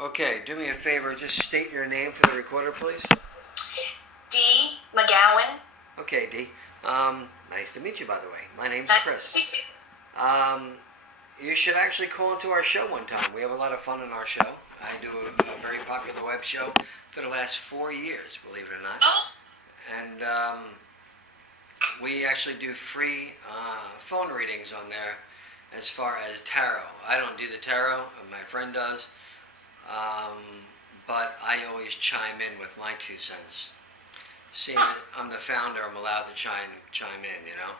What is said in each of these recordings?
Okay, do me a favor. Just state your name for the recorder, please. D. McGowan. Okay, D. Nice to meet you, by the way. My name's Nice Chris. to meet you. You should actually call into our show one time. We have a lot of fun in our show. I do a very popular web show for the last 4 years, believe it or not. Oh, And we actually do free phone readings on there as far as tarot. I don't do the tarot, my friend does. But I always chime in with my 2 cents. Seeing that I'm the founder, I'm allowed to chime in, you know.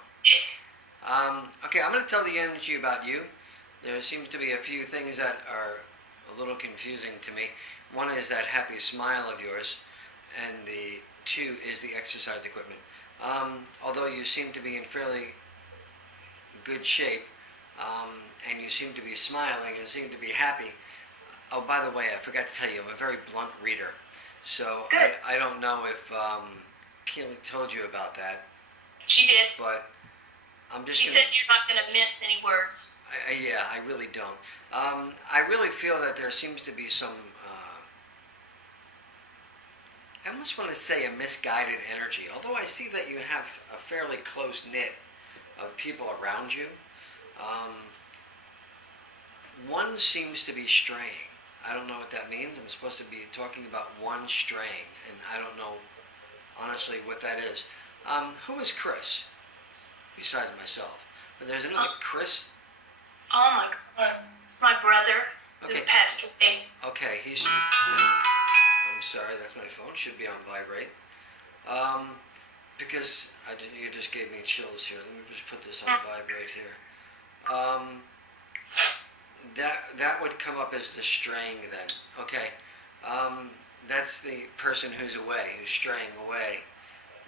Okay, I'm going to tell the energy about you. There seems to be a few things that are a little confusing to me. One is that happy smile of yours, and the 2 is the exercise equipment. Although you seem to be in fairly good shape, and you seem to be smiling and seem to be happy. Oh, by the way, I forgot to tell you, I'm a very blunt reader. So I don't know if Keely told you about that. she did. But I'm just She said you're not going to mince any words. Yeah, I really don't. I really feel that there seems to be some, I almost want to say a misguided energy. Although I see that you have a fairly close knit of people around you. One seems to be straying. I don't know what that means. I'm supposed to be talking about one straying, and I don't know, honestly, what that is. Who is Chris? Besides myself. But there's another Chris. Oh my God. It's my brother who Okay. passed away. Okay, I'm sorry, that's my phone. Should be on vibrate. Because you just gave me chills here. Let me just put this on vibrate here. That would come up as the straying then. Okay. That's the person who's away, who's straying away.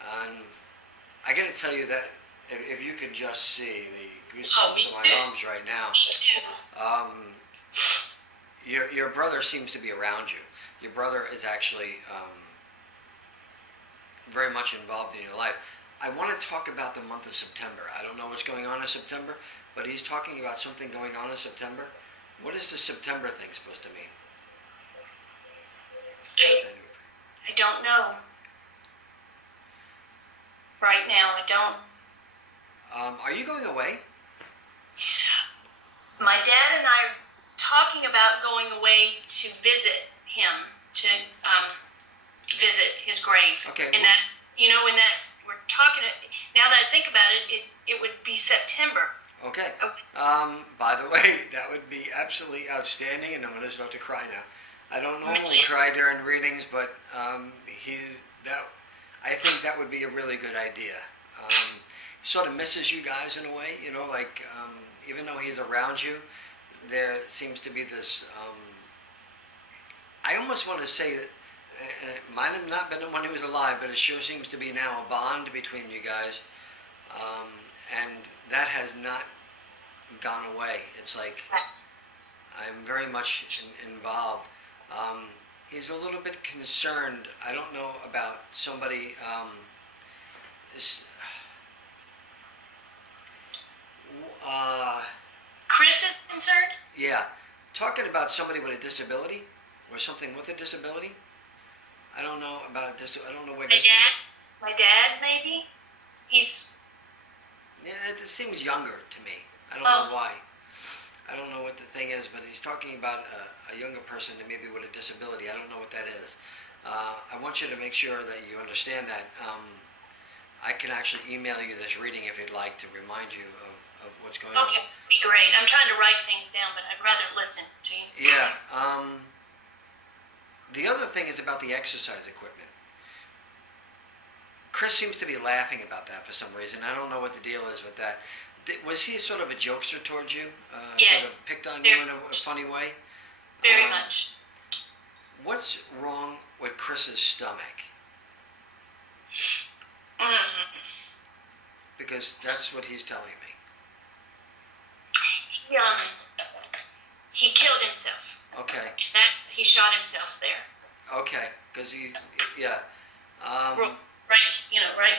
I got to tell you that if you could just see the goosebumps on my arms right now. Your brother seems to be around you. Your brother is actually very much involved in your life. I want to talk about the month of September. I don't know what's going on in September, but he's talking about something going on in September. What is the September thing supposed to mean? I don't know. Right now, I don't. Are you going away? My dad and I are talking about going away to visit him, to visit his grave. Okay. And that, and that's, we're talking, now that I think about it, it would be September. Okay. By the way, that would be absolutely outstanding, and I'm going to start to cry now. I don't normally cry during readings, but I think that would be a really good idea. He sort of misses you guys in a way, even though he's around you, there seems to be this, I almost want to say that, it might have not been when he was alive, but it sure seems to be now a bond between you guys, and that has not gone away. It's like I'm very much involved. He's a little bit concerned. I don't know about somebody. Chris is concerned? Yeah, talking about somebody with a disability or something with a disability. I don't know about a disability. I don't know what. My dad, maybe. Yeah, it seems younger to me. I don't know why. I don't know what the thing is, but he's talking about a younger person that maybe with a disability. I don't know what that is. I want you to make sure that you understand that. I can actually email you this reading if you'd like to remind you of what's going on. Okay, be great. I'm trying to write things down, but I'd rather listen to you. Yeah. The other thing is about the exercise equipment. Chris seems to be laughing about that for some reason. I don't know what the deal is with that. Was he sort of a jokester towards you? Yes. Sort of picked on you in a funny way? Very much. What's wrong with Chris's stomach? Because that's what he's telling me. He killed himself. Okay. He shot himself there. Okay. Because yeah. Right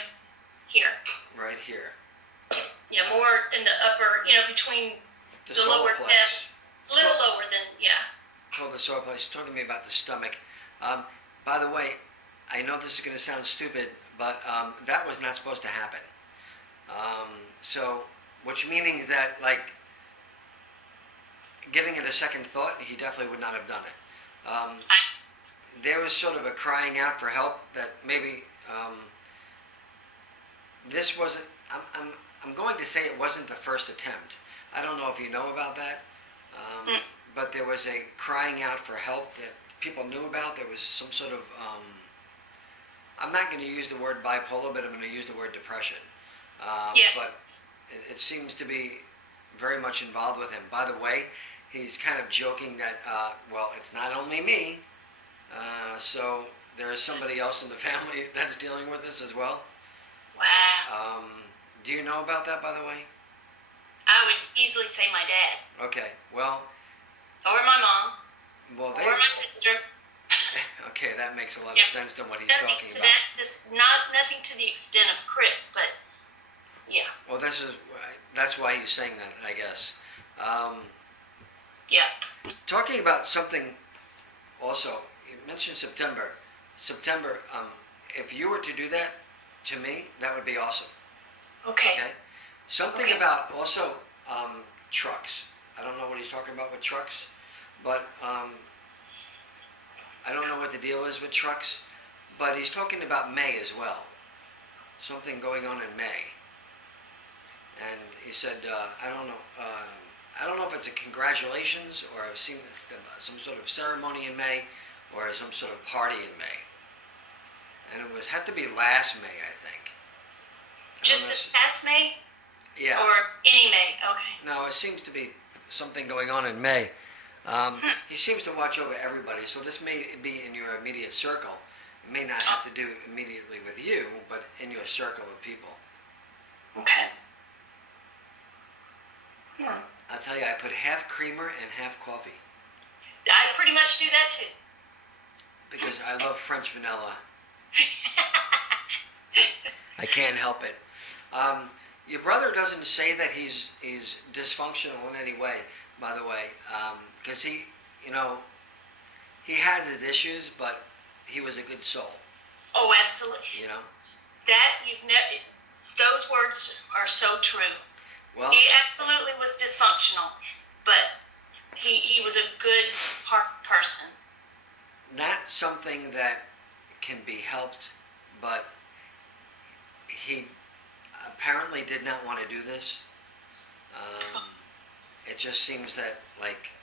here. Right here. Yeah, more in the upper, between The the lower solar chest. plex. A little lower than, yeah. called the sore place. Talking to me about the stomach. By the way, I know this is going to sound stupid, but that was not supposed to happen. So, which meaning that, like, giving it a second thought, he definitely would not have done it. There was sort of a crying out for help that maybe this wasn't. I'm going to say it wasn't the first attempt. I don't know if you know about that, but there was a crying out for help that people knew about. There was some sort of. I'm not going to use the word bipolar, but I'm going to use the word depression. Yes. But it seems to be very much involved with him. By the way, he's kind of joking that, well, it's not only me. So there is somebody else in the family that's dealing with this as well. Wow. Do you know about that, by the way? I would easily say my dad. Okay. Well. Or my mom. Well, or my sister. Okay, that makes a lot of sense to what he's nothing talking to about. Nothing to the extent of Chris, but yeah. Well, that's why he's saying that, I guess. Yeah. Talking about something also, you mentioned September. September, if you were to do that to me, that would be awesome. Okay. Something about also trucks. I don't know what he's talking about with trucks, but I don't know what the deal is with trucks, but he's talking about May as well. Something going on in May. And he said, I don't know if it's a congratulations or I've seen some sort of ceremony in May or some sort of party in May. And it had to be last May, I think. Just this past May? Yeah. Or any May? Okay. No, it seems to be something going on in May. He seems to watch over everybody, so this may be in your immediate circle. It may not have to do immediately with you, but in your circle of people. Okay. I'll tell you, I put half creamer and half coffee. I pretty much do that too. Because I love French vanilla. I can't help it. Your brother doesn't say that he's dysfunctional in any way, by the way, because he had his issues, but he was a good soul. Oh, absolutely. You know? Those words are so true. Well, he absolutely was dysfunctional, but he was a good person. Not something that can be helped, but he apparently did not want to do this. It just seems that, like,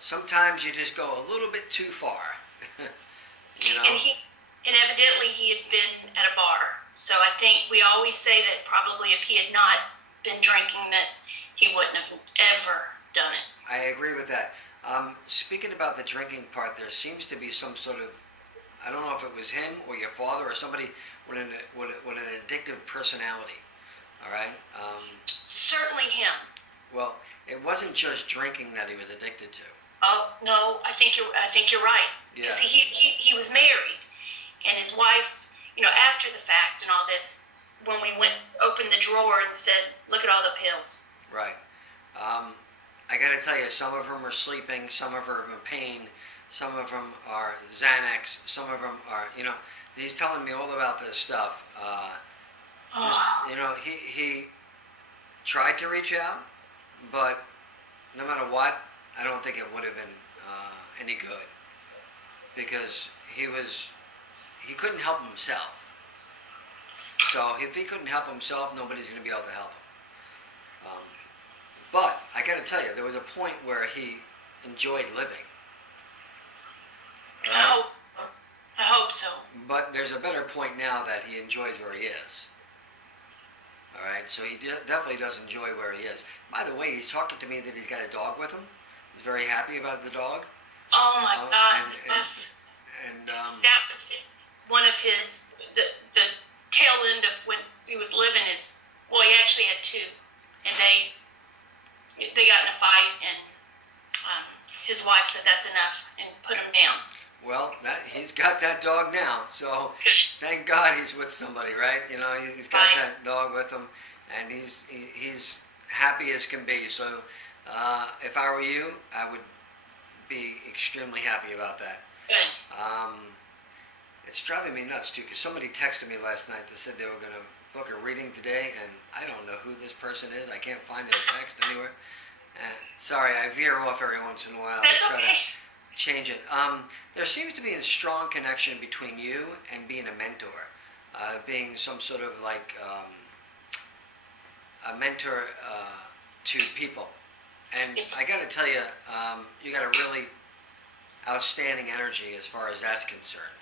sometimes you just go a little bit too far. You know? And evidently he had been at a bar. So I think we always say that probably if he had not been drinking, that he wouldn't have ever done it. I agree with that. Speaking about the drinking part, there seems to be some sort of, I don't know if it was him or your father or somebody with an addictive personality. All right. Certainly him. Well, it wasn't just drinking that he was addicted to. Oh no, I think you're right. Yeah. See, he was married, and his wife, after the fact and all this, when we opened the drawer and said, "Look at all the pills." Right. I got to tell you, some of them are sleeping, some of them are in pain, some of them are Xanax, some of them are, he's telling me all about this stuff. He tried to reach out, but no matter what, I don't think it would have been any good, because he couldn't help himself. So if he couldn't help himself, nobody's going to be able to help him. But I got to tell you, there was a point where he enjoyed living. Right? I hope so. But there's a better point now that he enjoys where he is. All right, so he definitely does enjoy where he is. By the way, he's talking to me that he's got a dog with him. He's very happy about the dog. Oh my God! That was one of the tail end of when he was living. He actually had two, and they got in a fight, and his wife said that's enough and put him down. Well, he's got that dog now, so thank God he's with somebody, right? He's got that dog with him, and he's happy as can be. So if I were you, I would be extremely happy about that. Good. It's driving me nuts too, because somebody texted me last night that said they were going to book a reading today, and I don't know who this person is. I can't find their text anywhere. Sorry, I veer off every once in a while. That's I try okay. to change it. There seems to be a strong connection between you and being a mentor, being some sort of like a mentor to people. And I got to tell you, you got a really outstanding energy as far as that's concerned.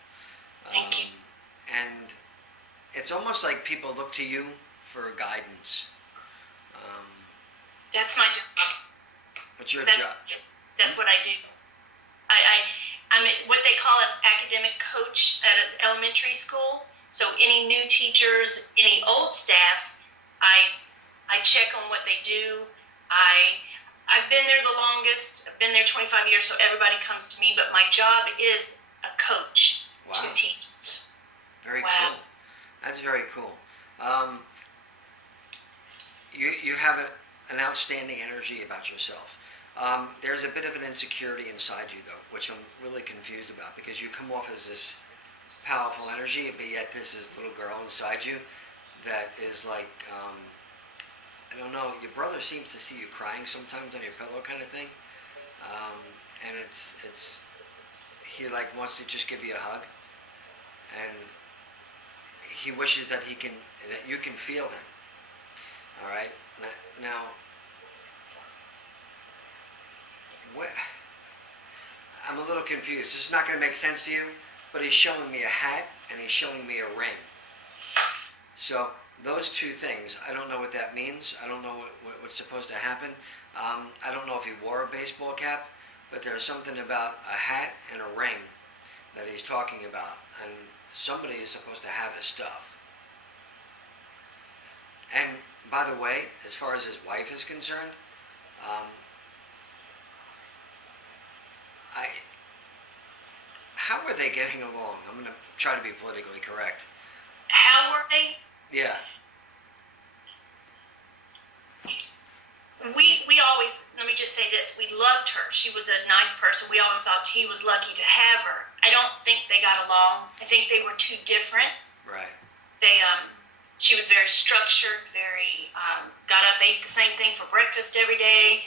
Thank you. And it's almost like people look to you for guidance. That's my job. What's your job? That's what I do. I'm what they call an academic coach at an elementary school. So any new teachers, any old staff, I check on what they do. I've been there the longest. I've been there 25 years, so everybody comes to me. But my job is a coach to teachers. Very cool. That's very cool. You have an outstanding energy about yourself. There's a bit of an insecurity inside you, though, which I'm really confused about, because you come off as this powerful energy, but yet this is little girl inside you that is like, I don't know, your brother seems to see you crying sometimes on your pillow kind of thing, and it's he like wants to just give you a hug, and he wishes that you can feel him. All right, now. I'm a little confused. This is not going to make sense to you, but he's showing me a hat and he's showing me a ring. So those two things, I don't know what that means. I don't know what's supposed to happen. I don't know if he wore a baseball cap, but there's something about a hat and a ring that he's talking about, and somebody is supposed to have his stuff. And by the way, as far as his wife is concerned, how are they getting along? I'm going to try to be politically correct. How were they? Yeah. We always, let me just say this, we loved her. She was a nice person. We always thought he was lucky to have her. I don't think they got along. I think they were too different. Right. She was very structured, got up, ate the same thing for breakfast every day.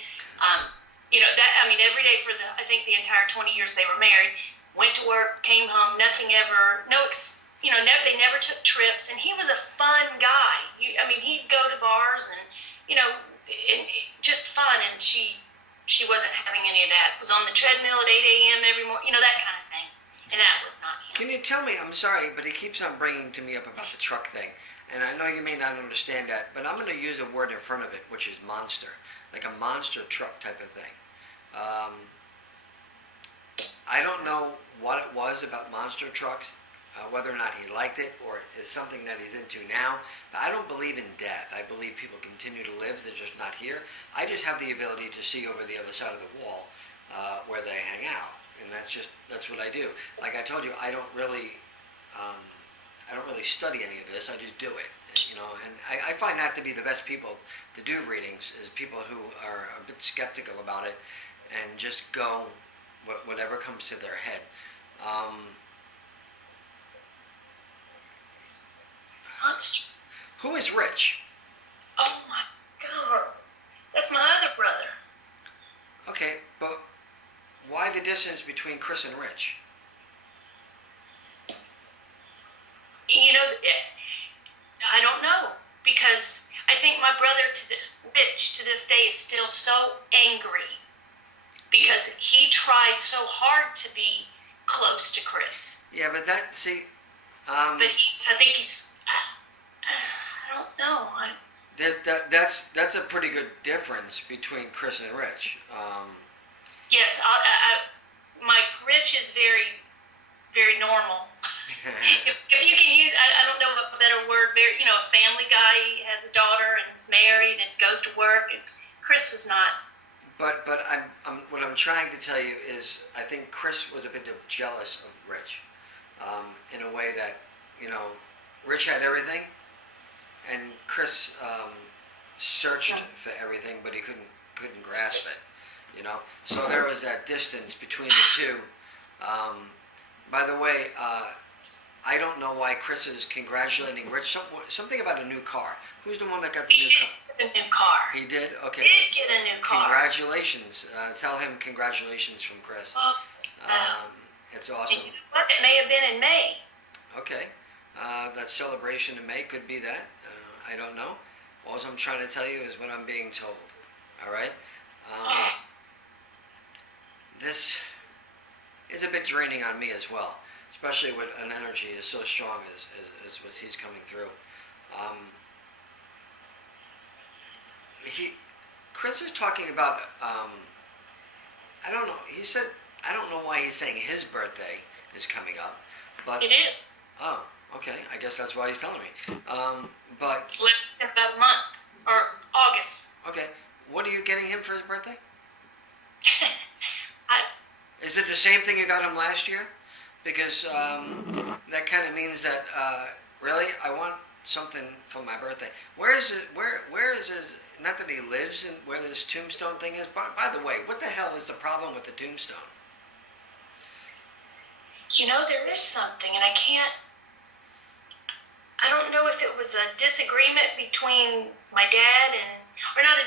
Every day for the entire 20 years they were married, went to work, came home, nothing ever, they never took trips, and he was a fun guy. He'd go to bars and, and just fun, and she wasn't having any of that. Was on the treadmill at 8 a.m. every morning, that kind of thing, and that was not him. Can you tell me, I'm sorry, but he keeps on bringing to me up about the truck thing, and I know you may not understand that, but I'm going to use a word in front of it, which is monster, like a monster truck type of thing. I don't know what it was about monster trucks, whether or not he liked it or is something that he's into now. But I don't believe in death. I believe people continue to live. They're just not here. I just have the ability to see over the other side of the wall where they hang out, and that's what I do. Like I told you, I don't really study any of this. I just do it. And I find that to be the best people to do readings is people who are a bit skeptical about it and just go whatever comes to their head. Who is Rich? Oh my God, that's my other brother. Okay, but why the distance between Chris and Rich? I don't know, because I think my brother, Rich, to this day is still so angry because he tried so hard to be close to Chris. Yeah, but I think he's, I don't know. That's a pretty good difference between Chris and Rich. Yes, my Rich is very, very normal. if you can use, I don't know a better word, a family guy. He has a daughter and is married and goes to work, and Chris was not. But what I'm trying to tell you is I think Chris was a bit jealous of Rich, in a way that, Rich had everything, and Chris searched for everything, but he couldn't grasp it. you know. So there was that distance between the two. By the way, I don't know why Chris is congratulating Rich. Something about a new car. Who's the one that got the new car? A new car. He did? Okay. He did get a new car. Congratulations. Tell him congratulations from Chris. It's awesome. And you know what? It may have been in May. Okay. That celebration in May could be that. I don't know. All I'm trying to tell you is what I'm being told. All right? This is a bit draining on me as well, especially when an energy is so strong as what he's coming through. Chris is talking about, I don't know, he said, I don't know why he's saying his birthday is coming up, but... It is. Oh, okay, I guess that's why he's telling me. But... It's about a month, or August. Okay, what are you getting him for his birthday? I, Is it the same thing you got him last year? Because that kind of means that, really, I want something for my birthday. Where is it? Where is his? Not that he lives in where this tombstone thing is. But by the way, what the hell is the problem with the tombstone? you know, there is something, and I don't know if it was a disagreement between my dad and, or not,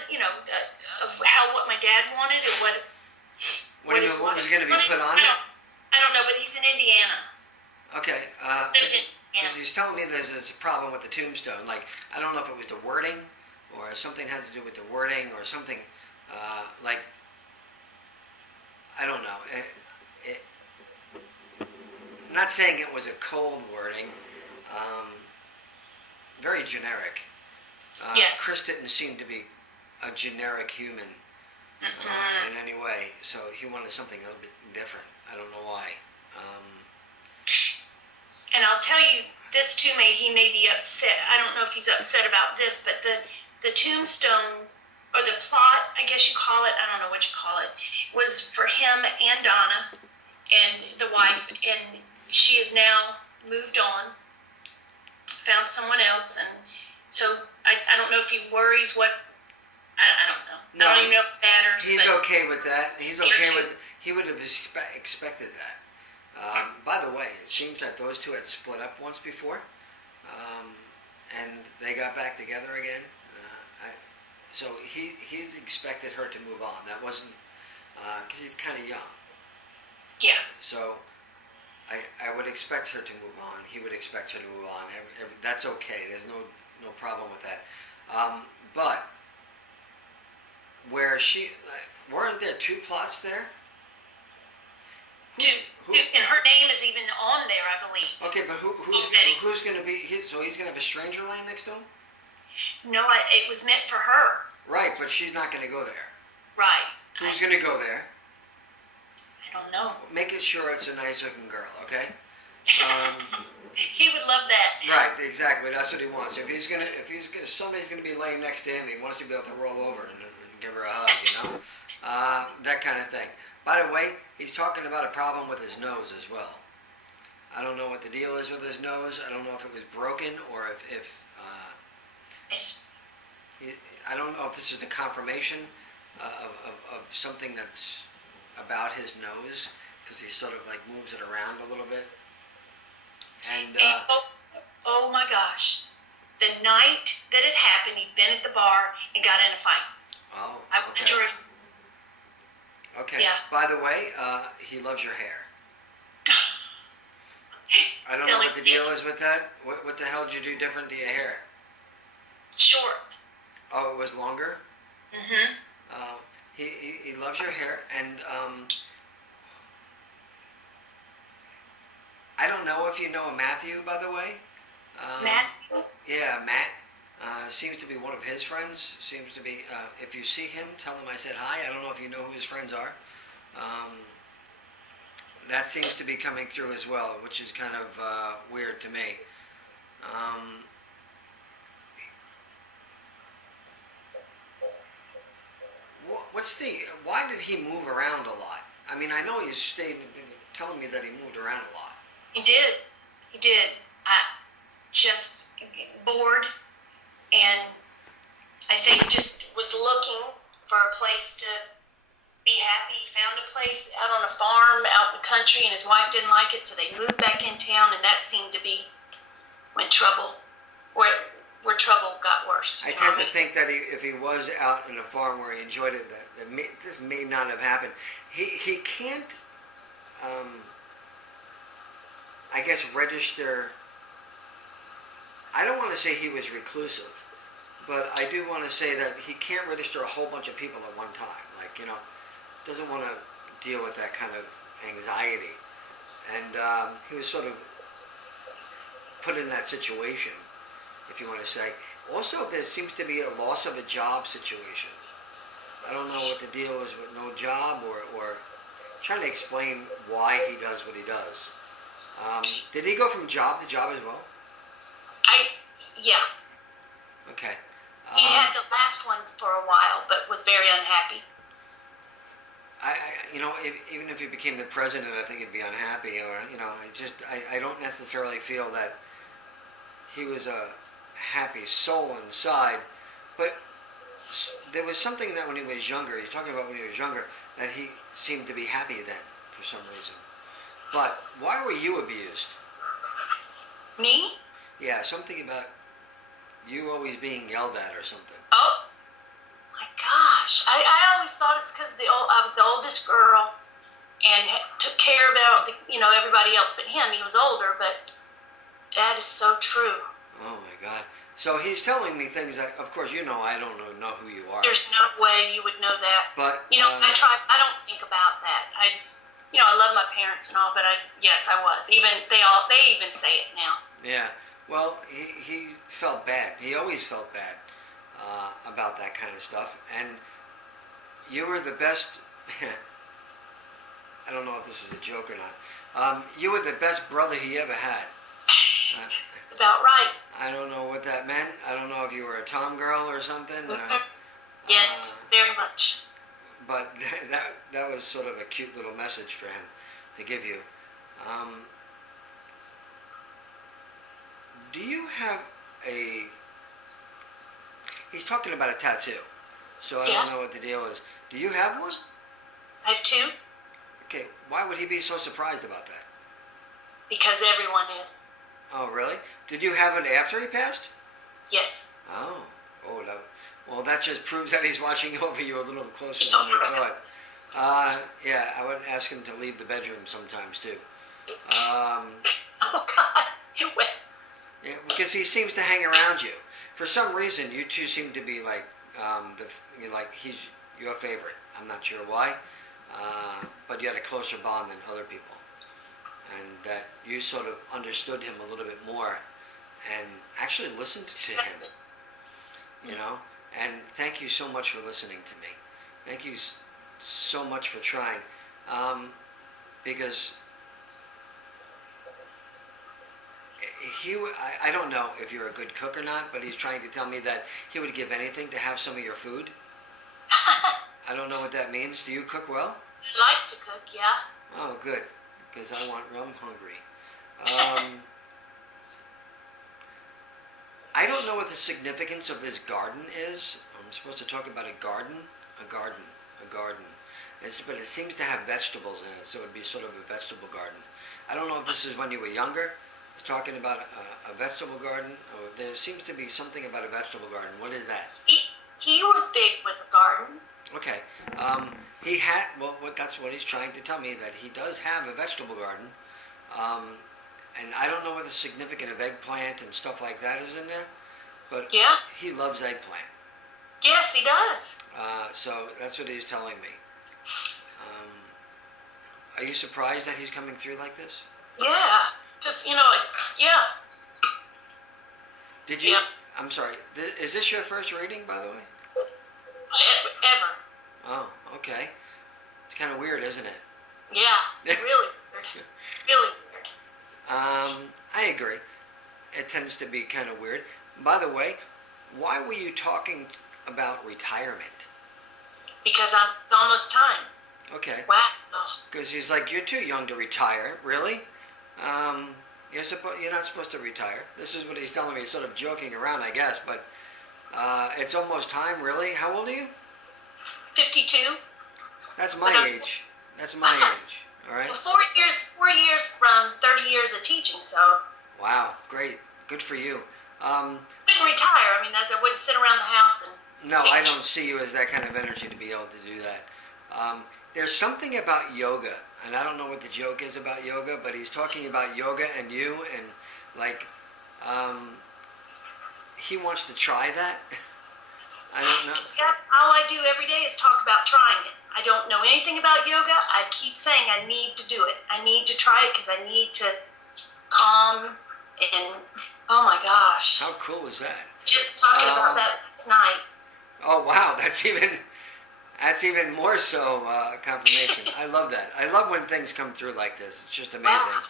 of what my dad wanted or what. What was going to be put on it? I don't know, but he's in Indiana. Okay, because he's telling me there's this problem with the tombstone. Like, I don't know if it was the wording, or something had to do with the wording, or something, like, I don't know. I'm not saying it was a cold wording, very generic. Yes. Chris didn't seem to be a generic human in any way, so he wanted something a little bit different. I don't know why. And I'll tell you this too, he may be upset. I don't know if he's upset about this, but the tombstone, or the plot, I guess you call it, I don't know what you call it, was for him and Donna and the wife, and she has now moved on, found someone else, and so I don't know if he worries what, I don't know. No, I don't even know if it matters. He's okay with that. He's okay with, he would have expected that. By the way, it seems that those two had split up once before, and they got back together again. So he's expected her to move on. That wasn't, because he's kind of young. Yeah. So I would expect her to move on. He would expect her to move on. That's okay. There's no problem with that. But where weren't there two plots there? And her name is even on there, I believe. Okay, but who's going to be? So he's going to have a stranger lying next to him? No, it was meant for her. Right, but she's not going to go there. Right. Who's going to go there? I don't know. Make it sure it's a nice-looking girl, okay? He would love that. Right, exactly. That's what he wants. If somebody's going to be laying next to him, he wants to be able to roll over and give her a hug, that kind of thing. By the way, he's talking about a problem with his nose as well. I don't know what the deal is with his nose. I don't know if it was broken or if I don't know if this is the confirmation of something that's about his nose, because he sort of like moves it around a little bit. And oh my gosh, the night that it happened, he'd been at the bar and got in a fight. Oh, I wasn't sure if. Okay. Yeah. By the way, he loves your hair. I don't know what the deal is with that. What the hell did you do different to your hair? Short. Oh, it was longer? Mm-hmm. He loves your hair, and I don't know if you know Matthew, by the way. Matthew? Yeah, Matt. Seems to be one of his friends. Seems to be, if you see him, tell him I said hi. I don't know if you know who his friends are. That seems to be coming through as well, which is kind of weird to me. Why did he move around a lot? I mean, I know he's telling me that he moved around a lot. He did. Just bored, and I think just was looking for a place to be happy. He found a place out on a farm out in the country, and his wife didn't like it, so they moved back in town, and that seemed to be when trouble, where trouble got worse. I tend to think that if he was out in a farm where he enjoyed it, this may not have happened. He can't, I guess, register. I don't want to say he was reclusive, but I do want to say that he can't register a whole bunch of people at one time. Like, doesn't want to deal with that kind of anxiety. And he was sort of put in that situation, if you want to say. Also, there seems to be a loss of a job situation. I don't know what the deal is with no job or trying to explain why he does what he does. Did he go from job to job as well? Yeah. Okay. He had the last one for a while, but was very unhappy. Even if he became the president, I think he'd be unhappy. Or, I don't necessarily feel that he was a happy soul inside. But there was something that when he was younger, you're talking about when he was younger, that he seemed to be happy then for some reason. But why were you abused? Me? Yeah, something about you always being yelled at or something. Oh, my gosh. I always thought it's because I was the oldest girl and took care of everybody else but him. He was older, but that is so true. Oh, my God. So he's telling me things that, of course, I don't know who you are. There's no way you would know that. But, I don't think about that. I love my parents and all, but yes, I was. They even say it now. Yeah. Well, he felt bad. He always felt bad about that kind of stuff. And you were the best. I don't know if this is a joke or not. You were the best brother he ever had. About right. I don't know what that meant. I don't know if you were a tom girl or something. Yes, very much. But that was sort of a cute little message for him to give you. Do you have he's talking about a tattoo, so I don't know what the deal is. Do you have one? I have two. Okay, why would he be so surprised about that? Because everyone is. Oh, really? Did you have it after he passed? Yes. Oh, that just proves that he's watching over you a little closer than we thought. Yeah, I would ask him to leave the bedroom sometimes too. Oh God, well. Yeah, because he seems to hang around you. For some reason, you two seem to be like he's your favorite. I'm not sure why, but you had a closer bond than other people, and that you sort of understood him a little bit more, and actually listened to him. And thank you so much for listening to me. Thank you so much for trying, because. I don't know if you're a good cook or not, but he's trying to tell me that he would give anything to have some of your food. I don't know what that means. Do you cook well? I like to cook, yeah. Oh, good, because I'm hungry. I don't know what the significance of this garden is. I'm supposed to talk about a garden. But it seems to have vegetables in it, so it would be sort of a vegetable garden. I don't know if this is when you were younger. Talking about a vegetable garden. Oh, there seems to be something about a vegetable garden. What is that? He was big with the garden. Okay. He had, that's what he's trying to tell me, that he does have a vegetable garden. And I don't know what the significance of eggplant and stuff like that is in there, but yeah, he loves eggplant. Yes, he does. So that's what he's telling me. Are you surprised that he's coming through like this? Yeah. Just, yeah. Did you? Yeah. I'm sorry. Is this your first reading, by the way? Ever. Oh, okay. It's kind of weird, isn't it? Yeah, really weird. Really weird. I agree. It tends to be kind of weird. By the way, why were you talking about retirement? Because it's almost time. Okay. Wow. Because he's like, you're too young to retire. Really? You're not supposed to retire. This is what he's telling me. He's sort of joking around, I guess, but it's almost time, really. How old are you? 52. That's my age. That's my age. All right. Well, 4 years from 30 years of teaching, so. Wow, great. Good for you. I didn't retire. I mean, I wouldn't sit around the house and No, teach. I don't see you as that kind of energy to be able to do that. There's something about yoga, and I don't know what the joke is about yoga, but he's talking about yoga and you, and like, he wants to try that. I don't know. Scott, all I do every day is talk about trying it. I don't know anything about yoga. I keep saying I need to do it. I need to try it because I need to calm and, oh my gosh. How cool is that? Just talking about that last night. Oh wow, that's even more so confirmation. I love that. I love when things come through like this. It's just amazing.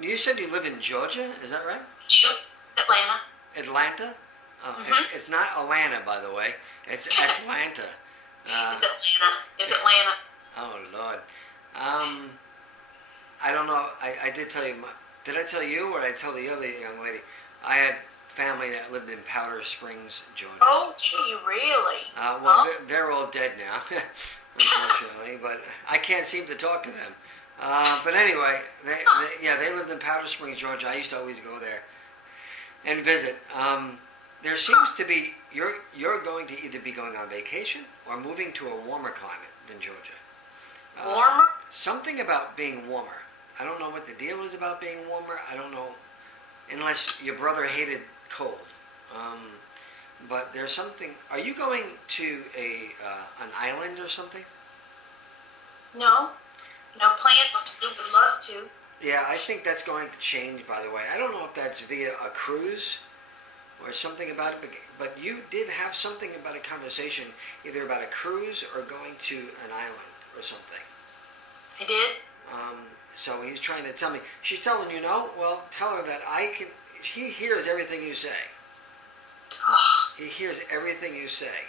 You said you live in Georgia, is that right? Atlanta. Atlanta? Oh, it's not Atlanta, by the way. It's Atlanta. It's Atlanta. It's Atlanta. Oh Lord. I don't know. I did tell you. Did I tell you, or did I tell the other young lady? I had family that lived in Powder Springs, Georgia. Oh, gee, really? Well, they're all dead now, unfortunately. But I can't seem to talk to them. But anyway, they lived in Powder Springs, Georgia. I used to always go there and visit. There seems to be you're going to either be going on vacation or moving to a warmer climate than Georgia. Warmer? Something about being warmer. I don't know what the deal is about being warmer. I don't know, unless your brother hated cold. But there's something. Are you going to an island or something? No. No plans to. Would love to. Yeah, I think that's going to change, by the way. I don't know if that's via a cruise or something about it, but you did have something about a conversation, either about a cruise or going to an island or something. I did? So he's trying to tell me. She's telling you no? Well, tell her that he hears everything you say. Oh. He hears everything you say.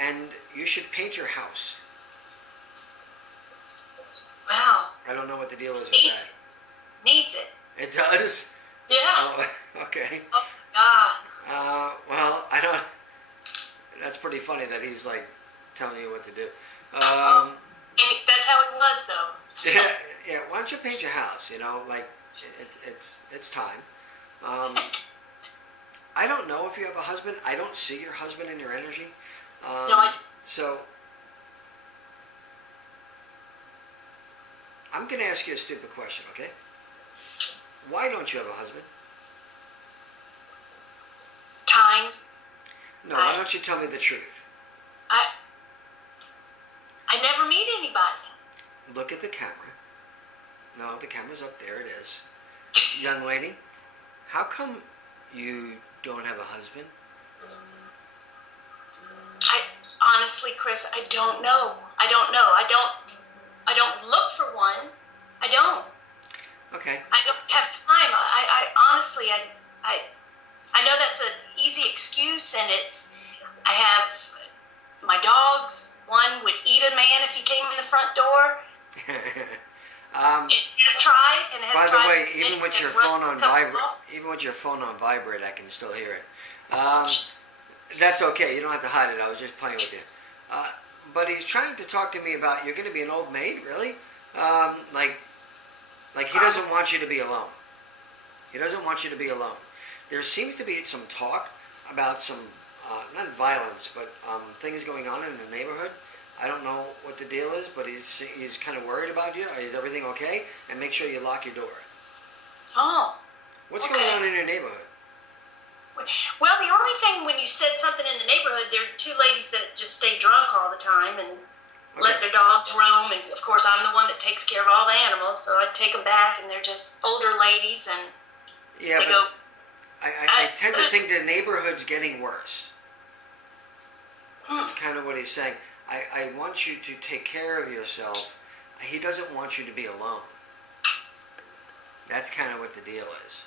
And you should paint your house. Wow. I don't know what the deal is with Needs that. Needs it. It does? Yeah. Oh, okay. Oh, God. Well, I don't... That's pretty funny that he's, like, telling you what to do. That's how it was, though. Yeah. Why don't you paint your house? You know, like, it's time. I don't know if you have a husband. I don't see your husband in your energy. No, I don't. So... I'm going to ask you a stupid question, okay? Why don't you have a husband? Time. No, why don't you tell me the truth? I never meet anybody. Look at the camera. No, the camera's up there. It is. Young lady, how come you don't have a husband? Honestly, Chris, I don't know. I don't know. I don't look for one. I don't. Okay. I don't have time. I honestly, I know that's an easy excuse, and I have my dogs. One would eat a man if he came in the front door. It has tried and has By tried. the way, even with your phone on vibrate, I can still hear it. That's okay. You don't have to hide it. I was just playing with you. But he's trying to talk to me about you're going to be an old maid, really? Like he doesn't want you to be alone. He doesn't want you to be alone. There seems to be some talk about some, not violence, but things going on in the neighborhood. I don't know what the deal is, but he's kind of worried about you. Is everything okay? And make sure you lock your door. Oh. What's going on in your neighborhood? Well, the only thing when you said something in the neighborhood, there are two ladies that just stay drunk all the time and let their dogs roam. And of course, I'm the one that takes care of all the animals, so I take them back, and they're just older ladies, and yeah, they go. I tend to think the neighborhood's getting worse. That's kind of what he's saying. I want you to take care of yourself. He doesn't want you to be alone. That's kind of what the deal is.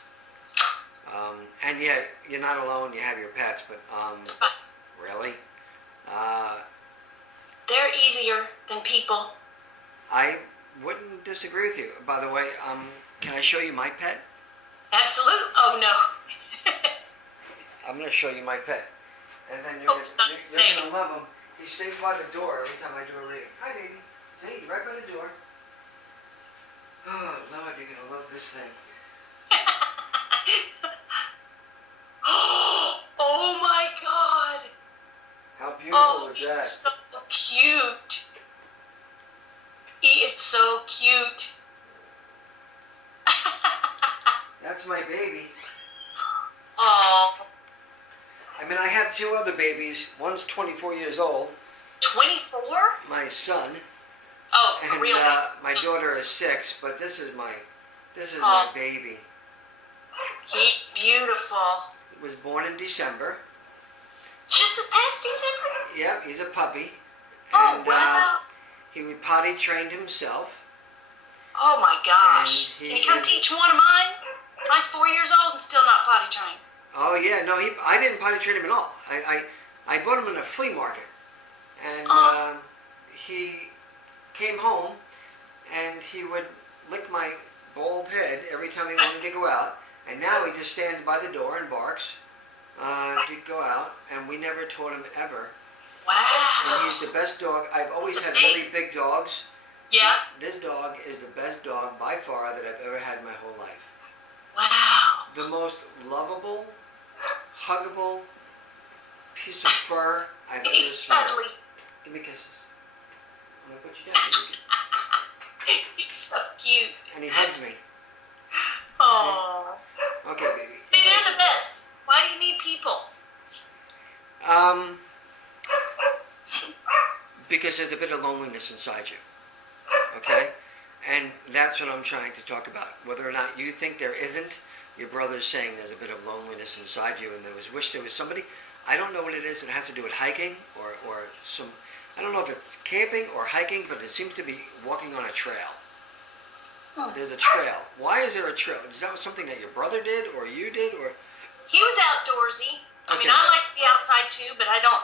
And yet, you're not alone, you have your pets, but, really? They're easier than people. I wouldn't disagree with you. By the way, can I show you my pet? Absolutely. Oh, no. I'm going to show you my pet. And then you're Oh, going it's to love him. He stays by the door every time I do a reading. Hi, baby. See, right by the door. Oh, Lord, you're going to love this thing. Oh my God! How beautiful is he's that? so cute. He is so cute. That's my baby. Oh, I mean, I have two other babies. One's 24 years old, 24? my son, Oh, and really? my daughter is 6. But this is my Oh. my baby. He's beautiful. He was born in December. Just this past December? Yep, he's a puppy. Oh, And, wow. he would potty trained himself. Oh my gosh. And he Can you come is- teach one of mine? Mine's 4 years old and still not potty trained. Oh yeah, no, I didn't potty train him at all. I bought him in a flea market, and Oh. he came home, and he would lick my bald head every time he wanted to go out. And now he just stands by the door and barks to go out, and we never taught him ever. Wow. And he's the best dog. I've always had really big dogs. Yeah. This dog is the best dog by far that I've ever had in my whole life. Wow. The most lovable, huggable piece of fur I've ever He's seen. cuddly. Give me kisses. I'm gonna put you down, baby. He's so cute. And he hugs me. Oh. Okay, baby. See, they're the best. Why do you need people? Because there's a bit of loneliness inside you. Okay? And that's what I'm trying to talk about. Whether or not you think there isn't, your brother's saying there's a bit of loneliness inside you and wish there was somebody. I don't know what it is. It has to do with hiking or some, I don't know if it's camping or hiking, but it seems to be walking on a trail. Hmm. There's a trail. Why is there a trail? Is that something that your brother did or you did? Or He was outdoorsy. I mean, Okay. I like to be outside too, but I don't.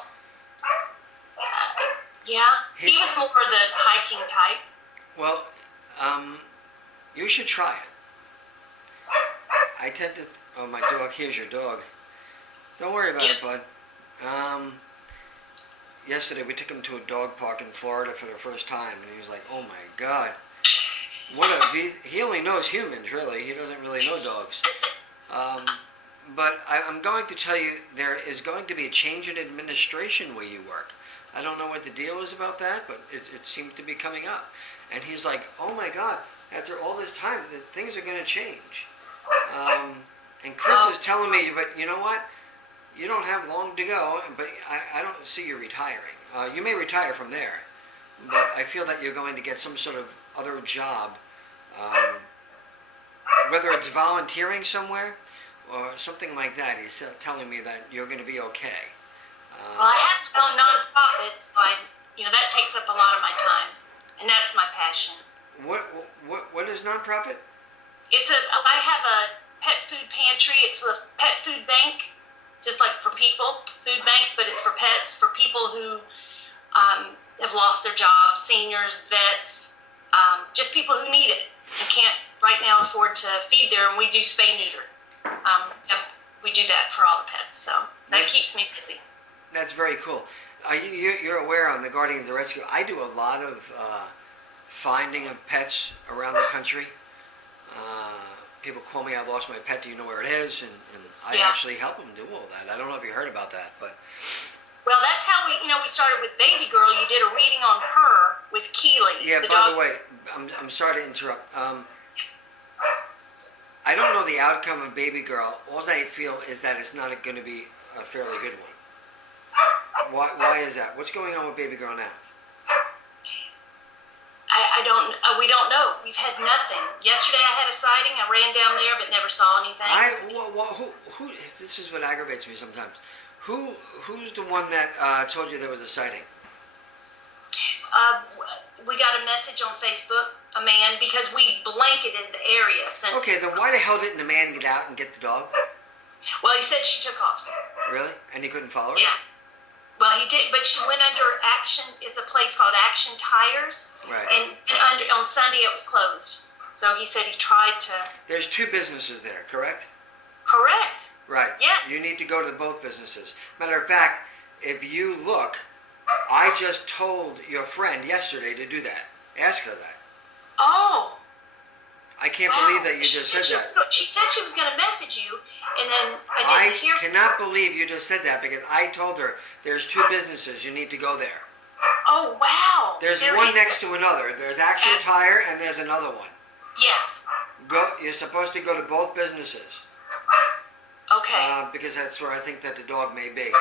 Yeah, he was more the hiking type. Well, you should try it. I tend to. Oh, my dog. Here's your dog. Don't worry about it, bud. Yesterday we took him to a dog park in Florida for the first time, and he was like, "Oh my God, what a!" He only knows humans, really. He doesn't really know dogs. But I'm going to tell you, there is going to be a change in administration where you work. I don't know what the deal is about that, but it seems to be coming up. And he's like, "Oh my God, after all this time, things are going to change." And Chris is telling me, but you know what? You don't have long to go, but I don't see you retiring. You may retire from there, but I feel that you're going to get some sort of other job, whether it's volunteering somewhere or something like that. He's telling me that you're going to be okay. Well, I have my own nonprofit, so that takes up a lot of my time, and that's my passion. What is nonprofit? I have a pet food pantry. It's a pet food bank, just like for people, food bank, but it's for pets, for people who have lost their jobs, seniors, vets, just people who need it and can't right now afford to feed their, and we do spay neuter. We do that for all the pets, so that keeps me busy. That's very cool. You're aware on the Guardians of Rescue, I do a lot of finding of pets around the country. People call me, "I lost my pet, do you know where it is?" And I actually help them do all that. I don't know if you heard about that, but... Well, that's how we started with Baby Girl. You did a reading on her with Keely. Yeah, by the way, I'm sorry to interrupt. I don't know the outcome of Baby Girl. All I feel is that it's not going to be a fairly good one. Why is that? What's going on with Baby Girl now? We don't know. We've had nothing. Yesterday I had a sighting. I ran down there but never saw anything. Who? This is what aggravates me sometimes. Who's the one that told you there was a sighting? We got a message on Facebook, a man, because we blanketed the area. Okay, then why the hell didn't the man get out and get the dog? Well, he said she took off. Really? And he couldn't follow her? Yeah. Well, he did, but she went under Action. It's a place called Action Tires. Right. And on Sunday it was closed. So he said he tried to. There's 2 businesses there, correct? Correct. Right. Yeah. You need to go to both businesses. Matter of fact, if you look, I just told your friend yesterday to do that. Ask her that. Oh. I can't believe that you just said that. She said she was going to message you, and then I didn't hear. I cannot believe you just said that because I told her there's two businesses. You need to go there. Oh, wow. There's one next to another. There's Action Tire and there's another one. Yes. You're supposed to go to both businesses. Okay. Because that's where I think that the dog may be.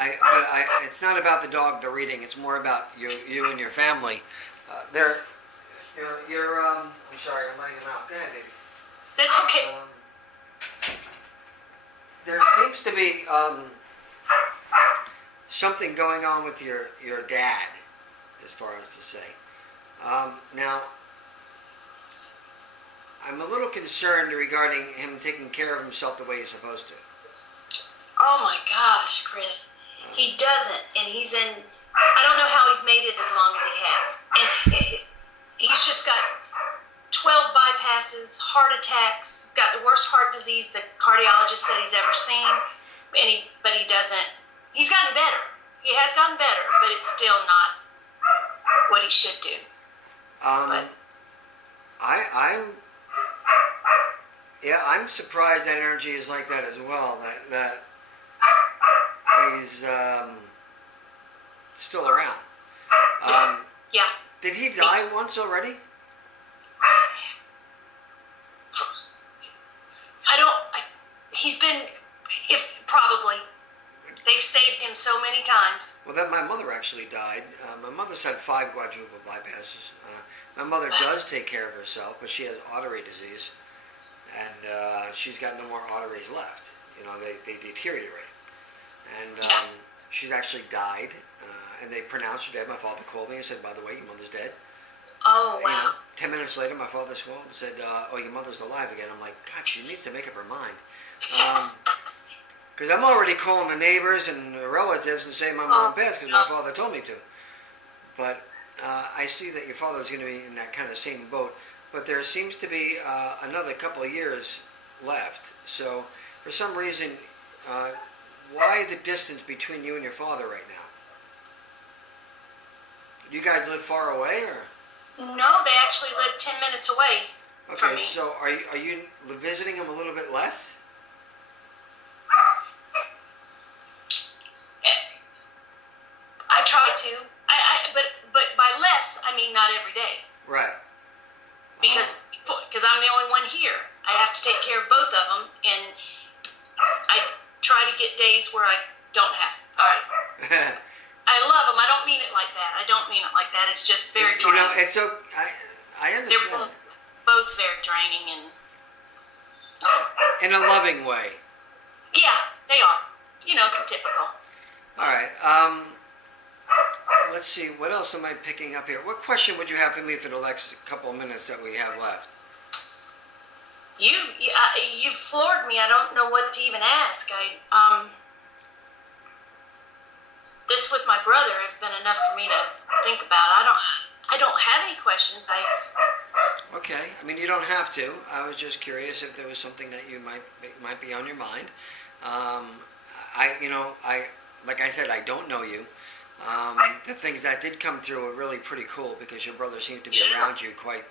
It's not about the dog, the reading. It's more about you and your family. I'm sorry, I'm letting him out. Go ahead, baby. That's okay. There seems to be something going on with your dad, as far as to say. Now, I'm a little concerned regarding him taking care of himself the way he's supposed to. Oh my gosh, Chris. He doesn't, and he's in, I don't know how he's made it as long as he has. And he's just got 12 bypasses, heart attacks, got the worst heart disease the cardiologist said he's ever seen, but he doesn't, he's gotten better. He has gotten better, but it's still not what he should do. I'm surprised that energy is like that as well. That he's still around. Yeah. Did he die once already? He's been, probably. They've saved him so many times. Well, my mother actually died. My mother's had 5 quadruple bypasses. My mother does take care of herself, but she has artery disease, and she's got no more arteries left. You know, they deteriorate. And she's actually died, and they pronounced her dead. My father called me and said, by the way, your mother's dead. Oh, wow. You know, 10 minutes later, my father called and said, oh, your mother's alive again. I'm like, God, she needs to make up her mind. Because I'm already calling the neighbors and the relatives and saying my mom passed because my father told me to. But I see that your father's going to be in that kind of same boat. But there seems to be another couple of years left. So for some reason, why the distance between you and your father right now? Do you guys live far away, or? No, they actually live 10 minutes away from me. Okay, so are you visiting him a little bit less? I try to. But by less, I mean not every day. Right. Because I'm the only one here. I have to take care of both of them, and I try to get days where I don't have. All right. I love them. I don't mean it like that. I don't mean it like that. It's just very draining. You know, it's so I understand. They're both very draining and. In a loving way. Yeah, they are. You know, it's typical. All right. Let's see. What else am I picking up here? What question would you have for me for the next couple of minutes that we have left? You've floored me. I don't know what to even ask. This with my brother has been enough for me to think about. I don't have any questions. Okay. I mean, you don't have to. I was just curious if there was something that you might be on your mind. Like I said, I don't know you. The things that did come through were really pretty cool because your brother seemed to be around you quite.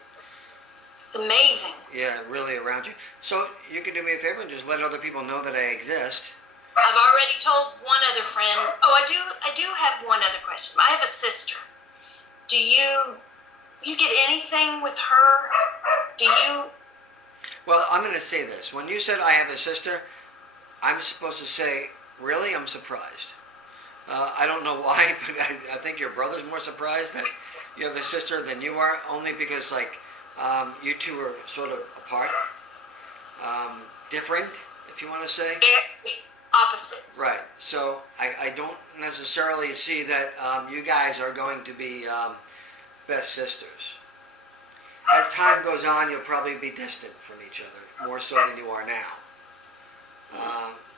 It's amazing. Yeah, really around you. So you can do me a favor and just let other people know that I exist. I've already told one other friend. Oh, I do have one other question. I have a sister. Do you get anything with her? Do you? Well, I'm going to say this. When you said I have a sister, I'm supposed to say, really? I'm surprised. I don't know why, but I think your brother's more surprised that you have a sister than you are, only because, you two are sort of apart. Different, if you want to say. Opposites. Right. So I don't necessarily see that you guys are going to be best sisters. As time goes on, you'll probably be distant from each other, more so than you are now.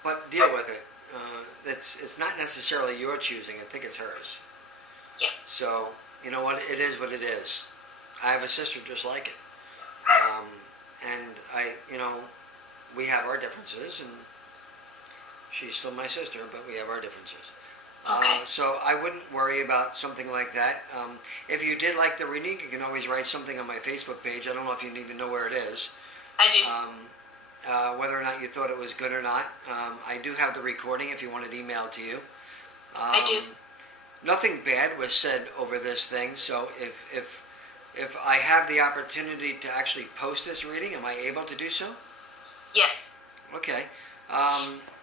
But deal with it. It's not necessarily your choosing. I think it's hers. Yeah. So, you know what? It is what it is. I have a sister just like it. And we have our differences, and she's still my sister, but we have our differences. Okay. So I wouldn't worry about something like that. If you did like the reading, you can always write something on my Facebook page. I don't know if you even know where it is. I do. Whether or not you thought it was good or not. I do have the recording if you want it emailed to you. I do. Nothing bad was said over this thing, so if I have the opportunity to actually post this reading, am I able to do so? Yes. Okay.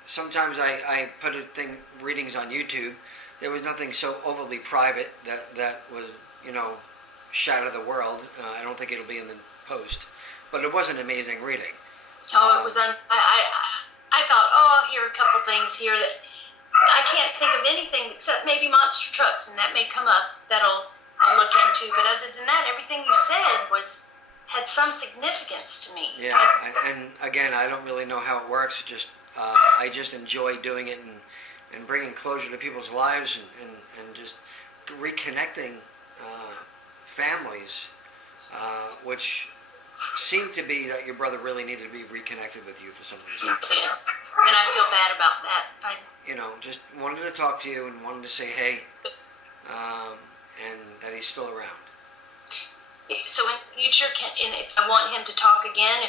Sometimes I put readings on YouTube. There was nothing so overly private that was, shatter the world. I don't think it'll be in the post. But it was an amazing reading. Oh, it was I thought, I'll hear a couple things here that I can't think of anything except maybe monster trucks, and that may come up that I'll look into. But other than that, everything you said had some significance to me. Yeah, and again, I don't really know how it works. I just enjoy doing it and bringing closure to people's lives and just reconnecting families, which seemed to be that your brother really needed to be reconnected with you for some reason. And I feel bad about that. Just wanted to talk to you and wanted to say hey, and that he's still around. So in the future, if I want him to talk again,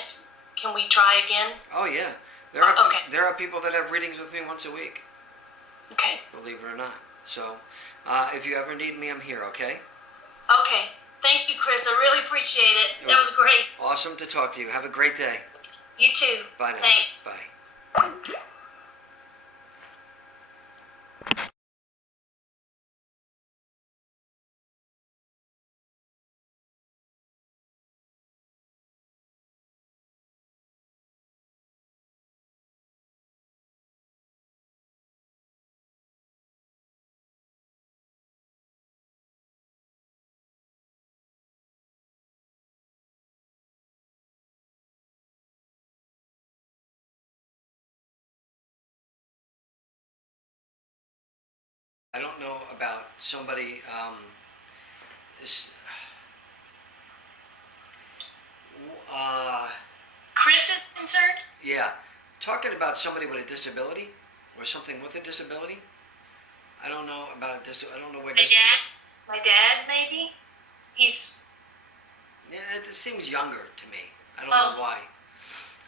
can we try again? Oh yeah. Okay. There are people that have readings with me once a week. Okay. Believe it or not. So, if you ever need me, I'm here, okay? Okay. Thank you, Chris. I really appreciate it. That was great. Awesome to talk to you. Have a great day. You too. Bye now. Thanks. Bye. I don't know about somebody, Chris is concerned? yeah, talking about somebody with a disability or something with a disability. I don't know about I don't know what. My dad, maybe? Yeah, it seems younger to me. I don't know why.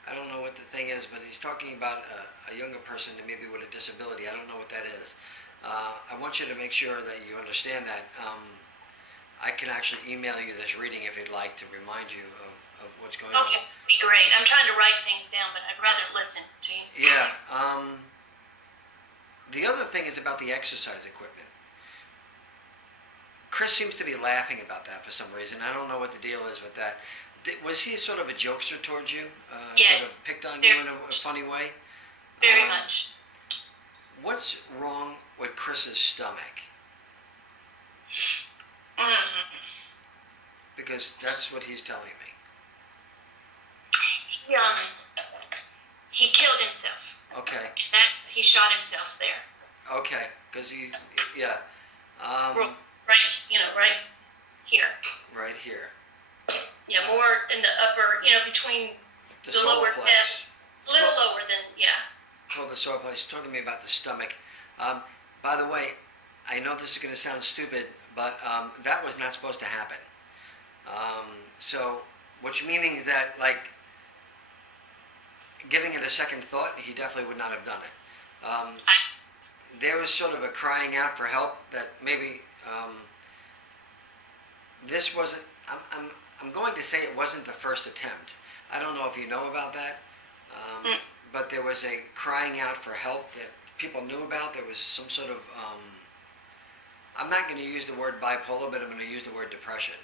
I don't know what the thing is, but he's talking about a younger person that maybe with a disability. I don't know what that is. I want you to make sure that you understand that. I can actually email you this reading if you'd like to remind you of what's going on. Okay, be great. I'm trying to write things down, but I'd rather listen to you. Yeah. The other thing is about the exercise equipment. Chris seems to be laughing about that for some reason. I don't know what the deal is with that. Was he sort of a jokester towards you? Yes. Sort of picked on you in a funny way? Very much. What's wrong with Chris's stomach? Because that's what he's telling me. He killed himself. Okay. He shot himself there. Okay. Because yeah. Right here. Right here. Yeah, more in the upper, between The the solar lower plex. chest. A little lower than, Called the solar plex. He's talking to me about the stomach. By the way, I know this is going to sound stupid, but that was not supposed to happen. So, which meaning that, like, giving it a second thought, he definitely would not have done it. There was sort of a crying out for help that maybe this wasn't. I'm going to say it wasn't the first attempt. I don't know if you know about that, but there was a crying out for help that people knew about. There was some sort of. I'm not going to use the word bipolar, but I'm going to use the word depression.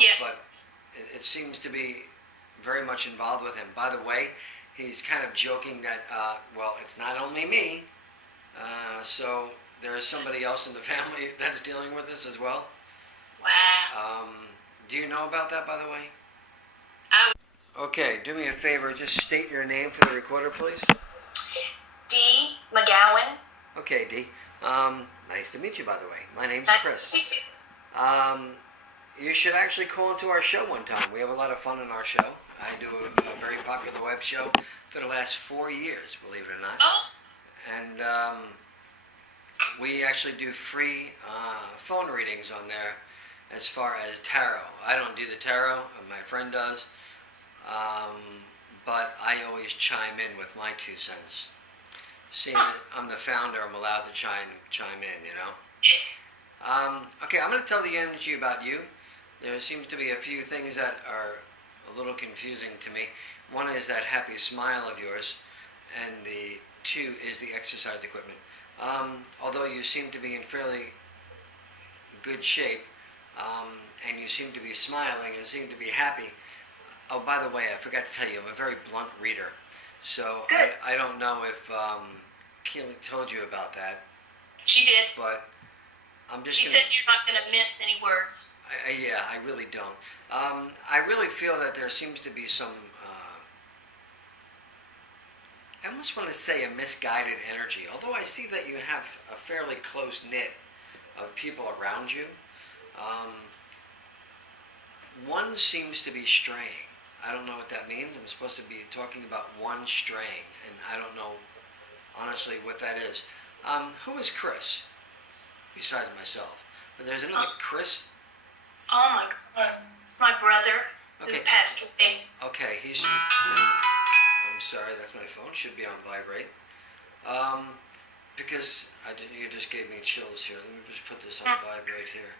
Yes. But it seems to be very much involved with him. By the way, he's kind of joking that, it's not only me. So there is somebody else in the family that's dealing with this as well. Wow. Do you know about that, by the way? I Okay, do me a favor. Just state your name for the recorder, please. D. McGowan. Okay, D. Nice to meet you, by the way. My name's Nice Chris. to meet you. You should actually call into our show one time. We have a lot of fun in our show. I do a very popular web show for the last 4 years, believe it or not. Oh, And we actually do free phone readings on there as far as tarot. I don't do the tarot, my friend does. But I always chime in with my 2 cents. Seeing that I'm the founder, I'm allowed to chime in, you know. Okay, I'm going to tell the energy about you. There seems to be a few things that are a little confusing to me. One is that happy smile of yours, and the 2 is the exercise equipment. Although you seem to be in fairly good shape, and you seem to be smiling and seem to be happy. Oh, by the way, I forgot to tell you, I'm a very blunt reader. So I don't know if Keely told you about that. she did. But I'm just She going to... said you're not going to mince any words. Yeah, I really don't. I really feel that there seems to be some... I almost want to say a misguided energy. Although I see that you have a fairly close knit of people around you. One seems to be straying. I don't know what that means. I'm supposed to be talking about one straying, and I don't know, honestly, what that is. Who is Chris? Besides myself. But there's another Chris. Oh my God. It's my brother who Okay. passed away. Okay, he's... I'm sorry, that's my phone. Should be on vibrate. Because you just gave me chills here. Let me just put this on vibrate here.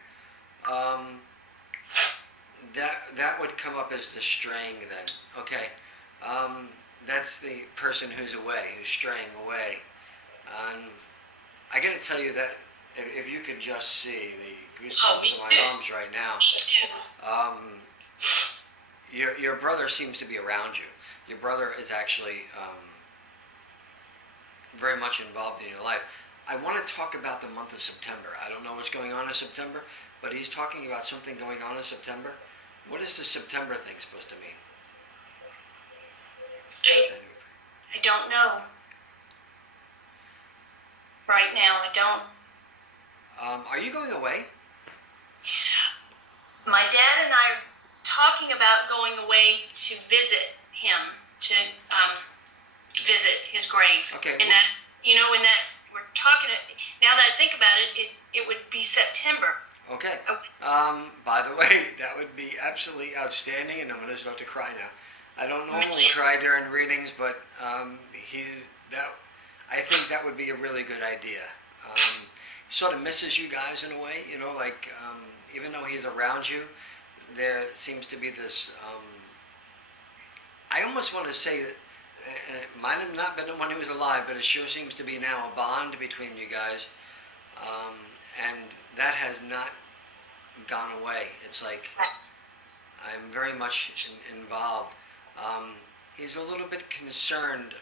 That would come up as the straying then. Okay. That's the person who's away, who's straying away. I got to tell you that if you could just see the goosebumps on my arms right now. Your brother seems to be around you. Your brother is actually very much involved in your life. I want to talk about the month of September. I don't know what's going on in September, but he's talking about something going on in September. What is the September thing supposed to mean? I don't know. Right now, I don't. Are you going away? My dad and I are talking about going away to visit him, to visit his grave. Okay. And that, and that's, we're talking, now that I think about it, it would be September. Okay. By the way, that would be absolutely outstanding, and I'm going to start to cry now. I don't normally cry during readings, but I think that would be a really good idea. He sort of misses you guys in a way, even though he's around you, there seems to be this, I almost want to say that, it might have not been the one who was alive, but it sure seems to be now a bond between you guys, and that has not gone away. It's like I'm very much involved. He's a little bit concerned.